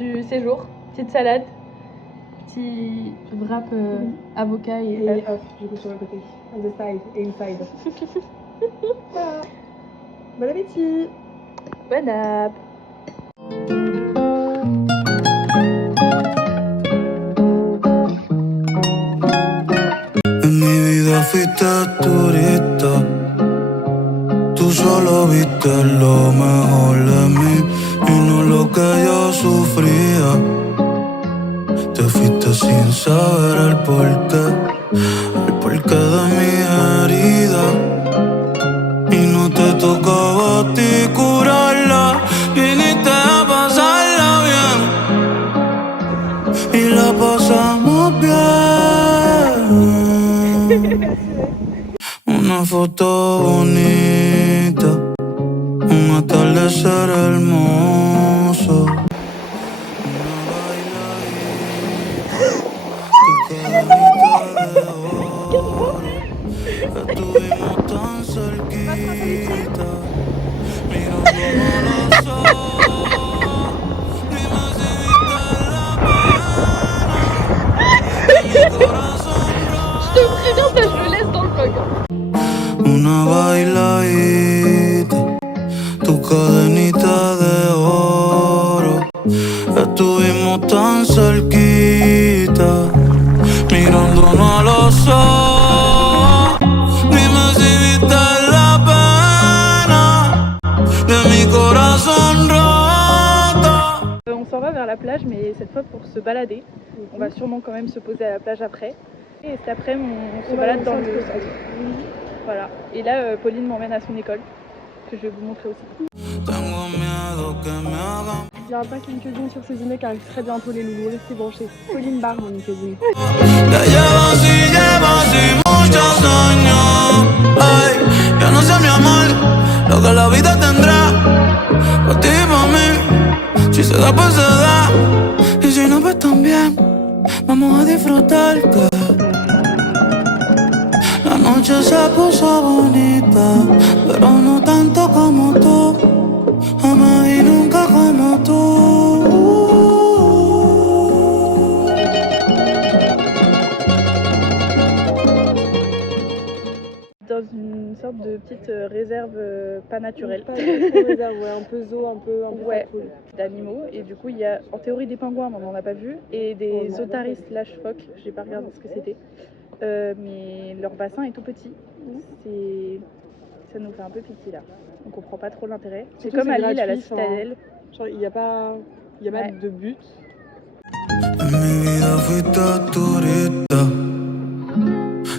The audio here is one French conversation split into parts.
du séjour. Petite salade, petit wrap avocat et œuf. Du coup sur le côté, on the side et inside. Voilà. Bon appétit. Bon app. En mi vida fuiste turista, tú solo viste lo mejor de mí y no lo que yo sufría. Te fuiste sin saber el porqué de mi herida y no te tocaba a ti curarla, viniste a pasarla bien y la pasamos bien. Una foto bonita, un atardecer hermoso. Una bailadita, tu cadenita de oro. Estuvimos tan cerquita, mirándonos a los ojos. Dime si viste la pena de mi corazón roto. Je te préviens, ça je le laisse dans le vlog. Una bailadita, tu cadenita de oro. Estuvimos tan cerquita, mirándonos a los ojos. Dime si viste la pena de mi corazón roto. On s'en va vers la plage, mais cette fois pour se balader. On va sûrement quand même se poser à la plage après. Et cet après-midi, on se balade dans le centre. Voilà. Et là, Pauline m'emmène à son école, que je vais vous montrer aussi. Tengo miedo que me hagan. Il n'y aura pas qu'une LinkedIn sur ce dîner car très bientôt les loulous. Restez branchés. Pauline Barre, mon LinkedIn. Ya llevas y muchos años. Ay, yo no sé mi amor, lo que la vida tendrá. Pa' ti y pa' mí, si se da pues se da. Y si no pues también, vamos a disfrutar que la noche se puso bonita, pero no tanto como tú, jamás y nunca como tú. Dans une sorte de petite réserve pas naturelle. Pas trop réserve, ouais, un peu zoo, un peu Ouais, cool. d'animaux. Et du coup, il y a en théorie des pingouins, mais on n'en a pas vu, et des otaries slash phoques. J'ai pas regardé ce que c'était. Mais leur bassin est tout petit. Ça nous fait un peu pitié là. On comprend pas trop l'intérêt. C'est comme à Lille, à la citadelle. Genre, il n'y a pas Ouais. de but. En mi vida fuiste turista,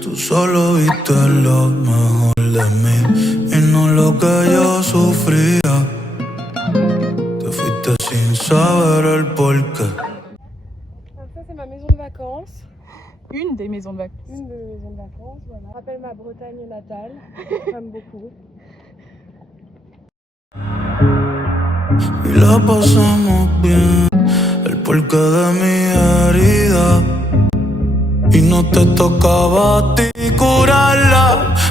tú solo viste lo mejor de mí y no lo que yo sufría. Te fuiste sin saber el porqué. Alors ça, c'est ma maison de vacances. Une des maisons de vacances. Une de mes maisons de vacances, voilà. Ça rappelle ma Bretagne natale. J'aime beaucoup. Y la pasamos bien, el porqué de mi herida y no te tocaba a ti curarla,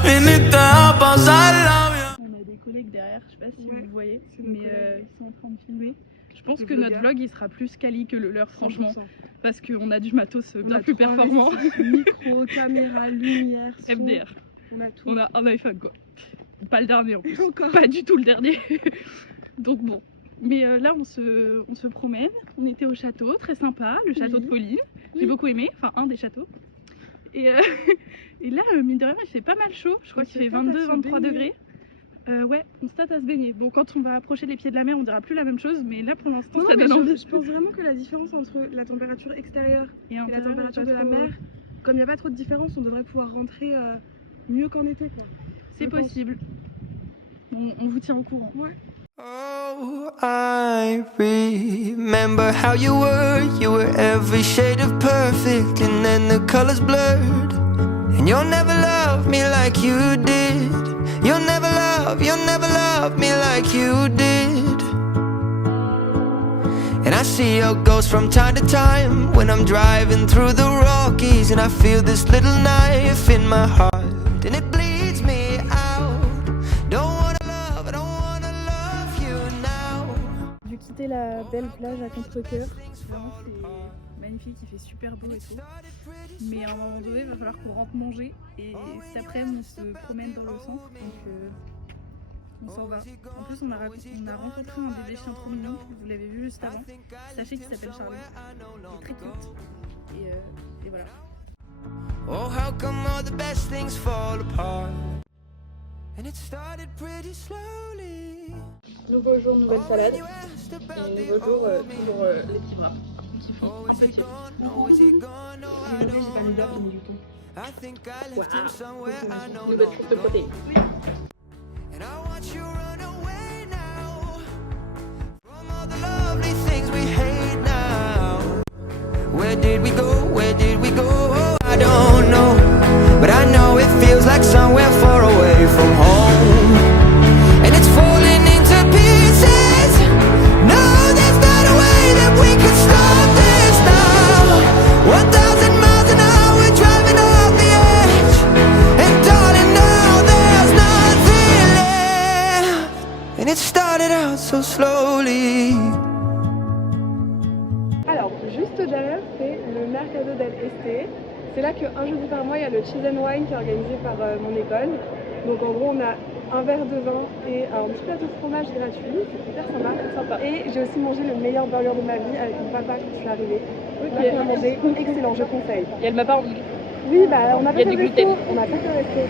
viniste a pasarla bien. On a des collègues derrière, je sais pas si Ouais, vous voyez, c'est nos mais collègues. ils sont en train de filmer. Je pense Des que notre blogueurs. vlog il sera plus quali que le leur, franchement, 100%. parce qu'on a du matos On bien a plus tout performant. investi. Micro, caméra, lumière, son. FDR. On a tout. On a un iPhone quoi. Pas le dernier en plus. Encore. Pas du tout le dernier. Donc bon. Mais là on se promène. On était au château, très sympa, le château de Pauline. J'ai beaucoup aimé, enfin un des châteaux. Et, et là, mine de rien, il fait pas mal chaud. Je crois qu'il fait 22-23 degrés. Ouais, on se tâte à se baigner. Bon, quand on va approcher les pieds de la mer, on dira plus la même chose, mais là pour l'instant, Non, ça mais donne envie. je pense vraiment que la différence entre la température extérieure Et et la intérieur, température pas de la trop- mer, comme il n'y a pas trop de différence, on devrait pouvoir rentrer mieux qu'en été, quoi. C'est je pense. possible. Bon, on vous tient au courant. Ouais. Oh, I remember how you were every shade of perfect, and then the colors blurred. And you'll never love me like you did. You'll never love me like you did. And I see your ghost from time to time when I'm driving through the Rockies, and I feel this little knife in my heart, and it bleeds me out. Don't wanna love you now. Vu qu'il C'était la belle plage à Contrecœur. Vraiment, c'est magnifique, il fait super beau et tout. Mais à un moment donné, il va falloir qu'on rentre manger. Et cet après-midi, on se promène dans le centre. Donc on s'en va. En plus, on a rencontré un bébé chien trop mignon. Vous l'avez vu juste avant. Sachez qu'il s'appelle Charlie. Il est très cute. Et voilà. Oh, how come all the best things fall apart? And it started pretty slowly. Nouveau jour, nouvelle salade. Et nouveau jour, toujours les petits bras. Qui font un peu de Aujourd'hui, j'ai pas mis d'œufs, mais du thon. Waouh, une bonne source de protéines. And I watch you run away now from all the lovely things we hate now. Where did we go? Where did we go? Oh, I don't know, but I know it feels like somewhere far away from home. And it's falling into pieces. No, there's not a way that we could stop this now. 1,000 miles an hour driving off the edge. And darling, now there's nothing left. And it started out so slowly. Alors, juste derrière, c'est le Mercado del Este. C'est là qu'un jeudi par mois, il y a le Cheese and Wine qui est organisé par mon école. Donc en gros, on a un verre de vin et un petit plateau de fromage gratuit. C'est hyper sympa. Et j'ai aussi mangé le meilleur burger de ma vie avec mon papa quand je suis arrivée. Ok. On a mangé excellent, je conseille. Et elle m'a pas envie. Oui, bah on a pas fait du le gluten. resto. On n'a pas fait le resto.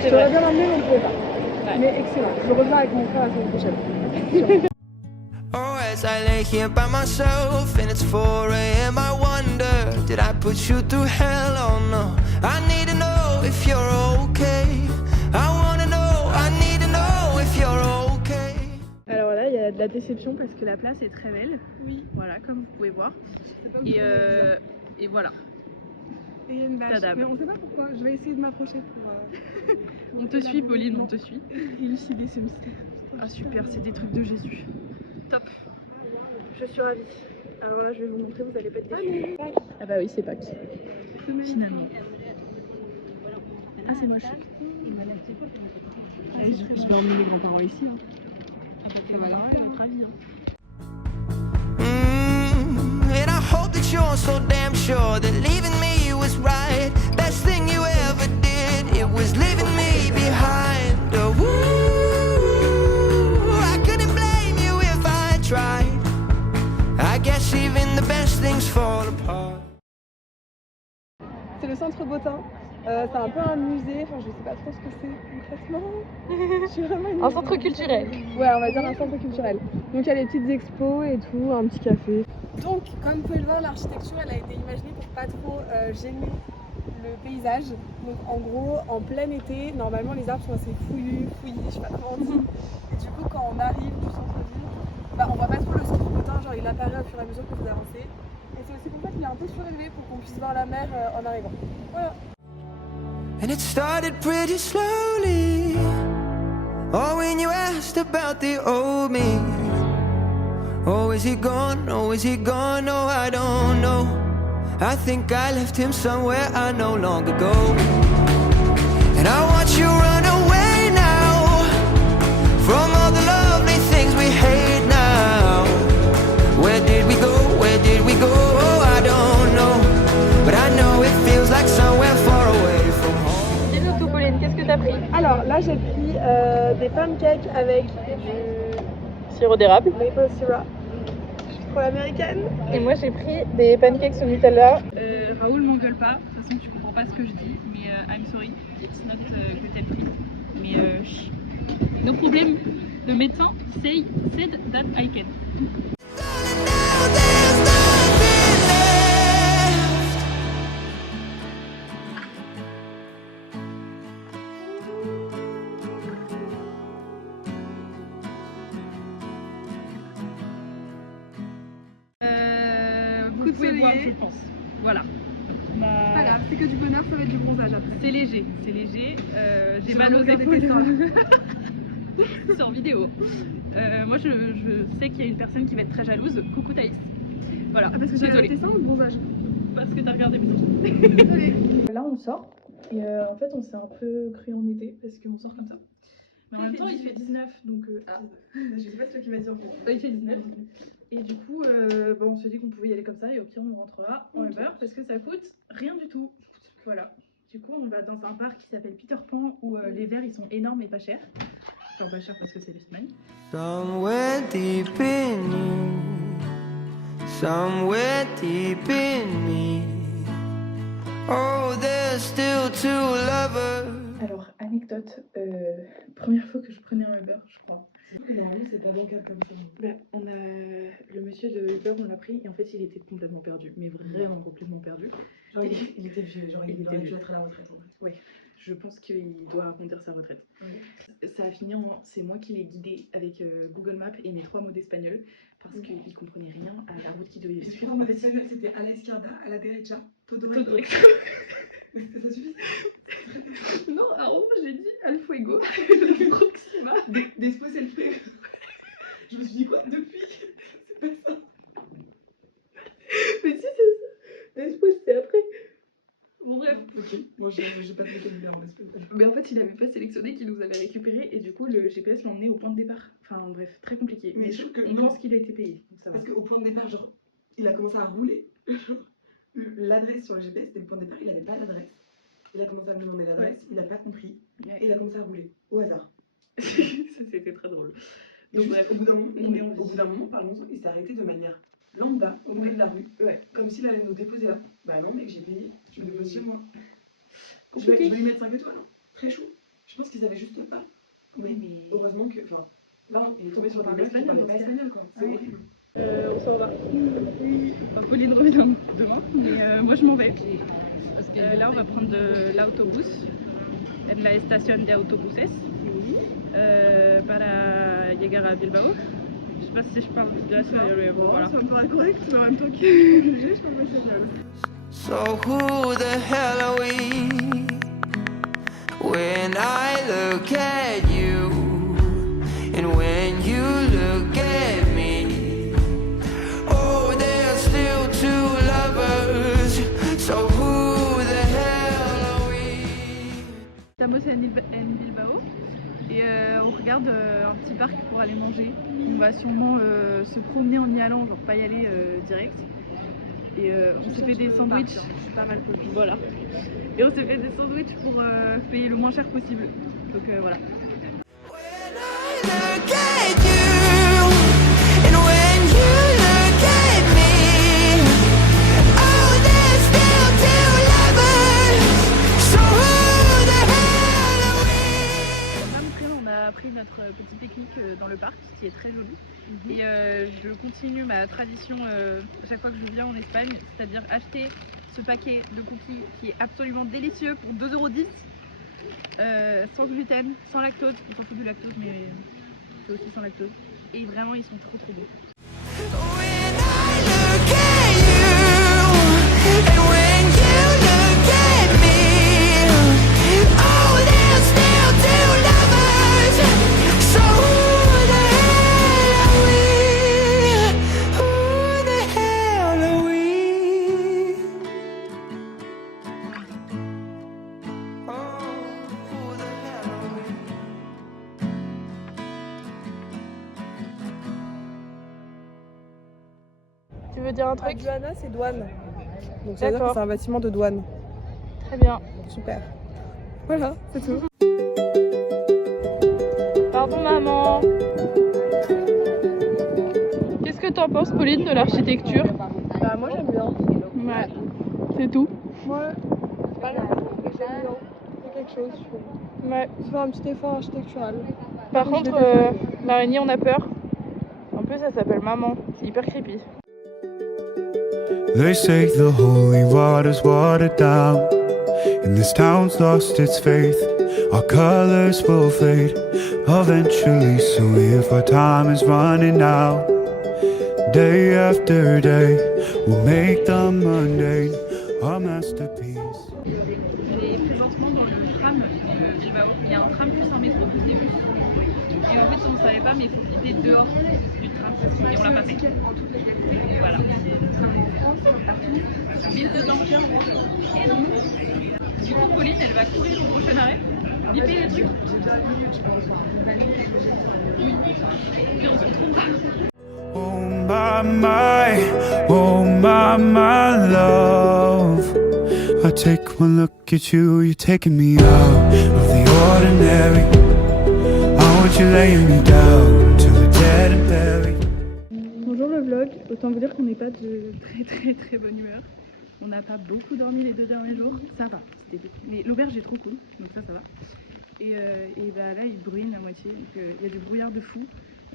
C'est J'aurais vrai. bien emmené, mais on ne pouvait pas. Ouais. Mais excellent. Je reviens avec mon frère la semaine prochaine. Oh, as I lay here by myself and it's 4 a.m. I wonder, did I put you through hell? Oh no, I need to know if you're okay. I wanna know, I need to know if you're okay. Alors là, il y a de la déception parce que la place est très belle. Oui. Voilà, comme vous pouvez voir. Et voilà. Et il y a une vache. Tadam. Mais on sait pas pourquoi. Je vais essayer de m'approcher pour. On te suit, Pauline, on te suit. Élucider ce mystère. Ah super, c'est des trucs de Jésus. Top. Je suis ravie. Alors là, je vais vous montrer, vous allez pas être déçus. Ah bah oui, c'est Pâques. Finalement. Ah, c'est moche. Je vais emmener les grands-parents ici. Hein. Ça va là. Notre avis. And I hope that you're so damn sure that leaving me was right. Best thing you ever did, it was leaving me behind. Oh, ooh, I couldn't blame you if I tried. I guess even the best things fall apart. C'est le centre Bottin. C'est un peu un musée, enfin je sais pas trop ce que c'est concrètement. Je suis vraiment Un centre culturel. Ouais, on va dire un centre culturel. Donc il y a des petites expos et tout, un petit café. Donc comme vous pouvez le voir, l'architecture elle a été imaginée pour pas trop gêner le paysage. Donc en gros, en plein été, normalement les arbres sont assez fouillus, je sais pas comment on dit. Et du coup quand on arrive du centre-ville, bah, on voit pas trop le centre Bottin, genre il apparaît au fur et à mesure que vous avancez. Et c'est aussi pour ça qu'il est un peu surélevé pour qu'on puisse voir la mer en arrivant. Voilà. And it started pretty slowly. Oh, when you asked about the old me. Oh, is he gone? Oh, is he gone? Oh, I don't know. I think I left him somewhere I know long ago. And I watch you run away now from all the lovely things we hate now. Where did we go? Where did we go? Oh, I don't know. But I know it feels like somewhere far away from home. Dis-nous tout, Pauline, qu'est-ce que t'as pris? Alors là j'ai pris des pancakes avec du Sirop d'érable. maple syrup. Je suis trop américaine. Et moi j'ai pris des pancakes au Nutella. Raoul m'engueule pas, de toute façon tu comprends pas ce que je dis, mais I'm sorry, it's not gluten free. Mais no problem, the médecin said that I can. Now there's nothing left. Vous pouvez voir, je pense. Voilà. C'est pas grave, c'est que du bonheur, ça va être du bronzage après. C'est léger, c'est léger. J'ai Je mal vais aux regarder épaules. tes seins. C'est en vidéo. Moi je sais qu'il y a une personne qui va être très jalouse. Coucou Thaïs. Voilà, Ah, parce que j'ai désolée. tes seins ou le bronzage? Parce que t'as regardé mes seins. Désolée. Là on sort et en fait on s'est un peu cru en été parce qu'on sort comme ça. Mais en même temps, il fait 19, donc... Je sais pas, c'est toi qui vas dire. Il fait 19. Et du coup, on s'est dit qu'on pouvait y aller comme ça et au pire, on rentrera en Uber parce que ça coûte rien du tout. Voilà. Du coup, on va dans un parc qui s'appelle Peter Pan où les verres, ils sont énormes et pas chers. Enfin, pas chers parce que c'est l'Espagne. Somewhere deep in you, somewhere deep in me. Oh, there's still two lovers. Alors, anecdote, première fois que je prenais un Uber, je crois. Normalement, c'est pas bancal comme ça. On a le monsieur de Uber, on l'a pris et en fait, il était complètement perdu, mais vraiment complètement perdu. Genre, il était vieux, genre il aurait dû être à la retraite en fait. Ouais, je pense qu'il doit arrondir sa retraite. Oui. Ça a fini en... C'est moi qui l'ai guidé avec Google Maps et mes 3 mots d'espagnol parce qu'il comprenait rien à la route qu'il devait suivre. En espagnol, c'était a la izquierda, a la derecha, todo recto. Ça suffit. Non, à Rome, j'ai dit al fuego, proxima. Después el fuego. Je me suis dit quoi depuis? C'est pas ça. Mais si, c'est ça. Después, c'est après. Bon, bref. Ok, moi j'ai pas de vocabulaire en espagnol. Mais en fait, il avait pas sélectionné qu'il nous avait récupéré et du coup, le GPS l'emmenait au point de départ. Enfin, bref, très compliqué. Mais je trouve que on pense qu'il a été payé. Donc ça va. Parce qu'au point de départ, genre, il a commencé à rouler. L'adresse sur le GPS, c'était le point de départ, il avait pas l'adresse. Il a commencé à me demander l'adresse, il a pas compris. Ouais. Et il a commencé à rouler, au hasard. Ça, c'était très drôle. Donc Donc, bref, bref, au bout d'un moment, on est en vie. au bout d'un moment, parlons-en, il s'est arrêté de manière lambda au milieu de la rue, Ouais. comme s'il allait nous déposer là. Bah non mec, j'ai payé, je me dépose chez moi. Je Compliqué. vais lui mettre 5 étoiles, hein. Très chaud. Je pense qu'ils savaient juste pas. Ouais, mais... Heureusement que, enfin, là il est tombé sur des parle mecs qui espagnol, parlaient pas dans ce cas. espagnol quoi. C'est Ouais. horrible. on s'en va. Oui. Enfin, Pauline revient demain, mais moi je m'en vais. Là, on va prendre de l'autobus en la estación de autobuses para llegar a Bilbao. Je sais pas si je parle de la Espagnol, mais bon, voilà. Ça me paraît correct, mais en même temps que je parle pas espagnol. So who the hell are we? When I look at you, and when you look at me, oh, there's still two lovers. So who the hell are we? Estamos en Bilbao et on regarde un petit parc pour aller manger. On va sûrement se promener en y allant, genre pas y aller direct. Et on s'est fait des sandwichs, pas mal pour le coup. Voilà. Et on s'est fait des sandwichs pour payer le moins cher possible. Donc voilà. When I look at you, and when you look at me, oh, there's still two lovers. So who the hell are we? On a pris notre petit pique-nique dans le parc, qui est très joli. Et je continue ma tradition à chaque fois que je viens en Espagne, c'est-à-dire acheter ce paquet de cookies qui est absolument délicieux pour 2,10 €, sans gluten, sans lactose. On s'en fout du lactose, mais c'est aussi sans lactose. Et vraiment, ils sont trop beaux. When I look at you, and when you look at me, oh, there's still two lovers. So who the hell are we? Who the hell are we? Oh, who the hell are we? Tu veux dire un truc? Aduana, c'est douane. Donc ça veut dire que D'accord. c'est un bâtiment de douane. Très bien. Super. Voilà, c'est tout. Pardon maman. Qu'est-ce que t'en penses Pauline de l'architecture? Bah moi j'aime bien. Ouais. C'est tout. Moi, c'est pas grave, mais j'aime bien. C'est quelque chose, je trouve. Ouais. Tu fais un petit effort architectural. Par Je contre, vais l'araignée on a peur. En plus ça s'appelle maman. C'est hyper creepy. They say the holy water's watered down, and this town's lost its faith. Our colors will fade eventually, so if our time is running out, day after day, we'll make the mundane our masterpiece. Elle est présentement dans le tram de Bilbao. Il y a un tram plus un métro plus des bus. Et en fait on ne savait pas mais il faut quitter dehors du tram et on l'a pas fait. En toute légalité. Voilà. Ville dedans. Et donc, du coup Pauline elle va courir au prochain arrêt. Bipper les trucs. J'ai déjà une minute, je pense. Oui. Puis on se retrouvera. Oh my love. I take one look at you, you're taking me out of the ordinary. I want you laying me down till we're dead and buried. Bonjour le vlog, autant vous dire qu'on n'est pas de très bonne humeur. On n'a pas beaucoup dormi les 2 derniers jours, ça va, mais l'auberge est trop cool, donc ça va. Et bah là il bruine à moitié, donc il y a du brouillard de fou.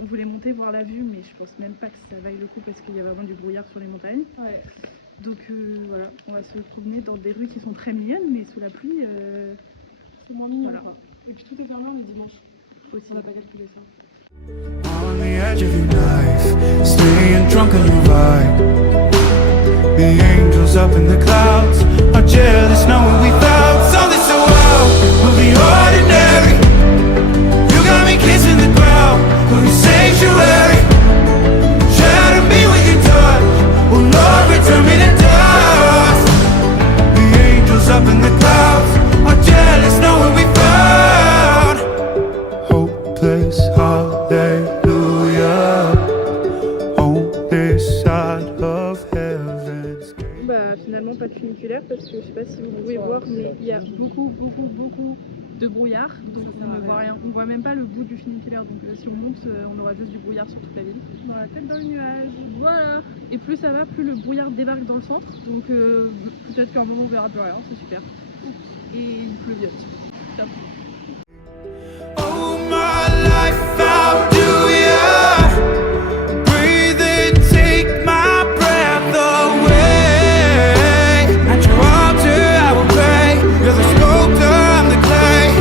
On voulait monter voir la vue, mais je pense même pas que ça vaille le coup parce qu'il y a vraiment du brouillard sur les montagnes. Ouais. Donc voilà, on va se promener dans des rues qui sont très mignonnes, mais sous la pluie, C'est moins mignon. voilà. Quoi. Et puis tout est fermé le dimanche. Aussi. On n'a pas calculé ça. On the edge of your knife, staying drunk on your vibe. The angels up in the clouds are jealous knowing we found something so out of the ordinary. You got me kissing the ground of your sanctuary. Shadow me with your touch, oh Lord, return me to dust. The angels up in the clouds are jealous knowing we found hopeless hallelujah on this side of heaven's gate. Bah finalement pas de funiculaire parce que je sais pas si vous pouvez voir, mais il y a beaucoup de brouillard, donc on ne voit rien, on voit même pas le bout du funiculaire, donc si on monte on aura juste du brouillard sur toute la ville. On a la tête dans le nuage, voilà. Et plus ça va, plus le brouillard débarque dans le centre, donc peut-être qu'à un moment on verra plus rien, c'est super. Et il pleuviote. Top. Oh my life, how do you breathe and take my breath away? At your altar I will pray. You're the sculptor, I'm the clay.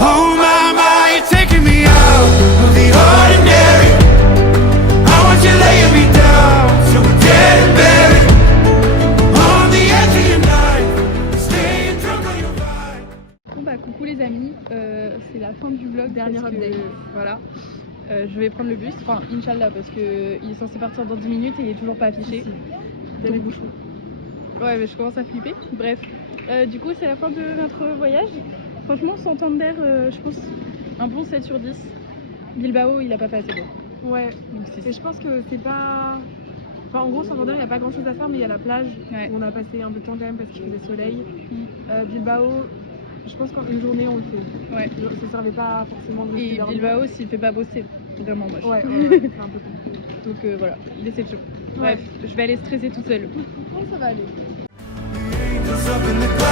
Oh my, you're taking me out of the ordinary. I want you laying me down so we're dead and buried. On the edge of your knife, staying drunk on your vine. Bon bah coucou les amis, c'est la fin du vlog, Dernier parce que, update. voilà. Je vais prendre le bus, enfin Inch'Allah parce qu'il est censé partir dans 10 minutes et il est toujours pas affiché. Il y a les bouchons. Ouais mais je commence à flipper, bref. Du coup c'est la fin de notre voyage. Franchement Santander, je pense un bon 7 sur 10. Bilbao il a pas fait assez bon. Ouais. Donc Et je pense que c'est pas. Enfin, en gros, Santander, il n'y a pas grand chose à faire, mais il y a la plage Ouais. où on a passé un peu de temps quand même parce qu'il faisait soleil. Bilbao, je pense qu'en une journée, on le fait. Ouais. Ça servait pas forcément de rester Et dormir. Bilbao s'il fait pas bosser, vraiment moche. Ouais, c'est un peu compliqué. Donc voilà, déception. Bref, je vais aller stresser toute seule. Ça va aller. Angels up in the clouds.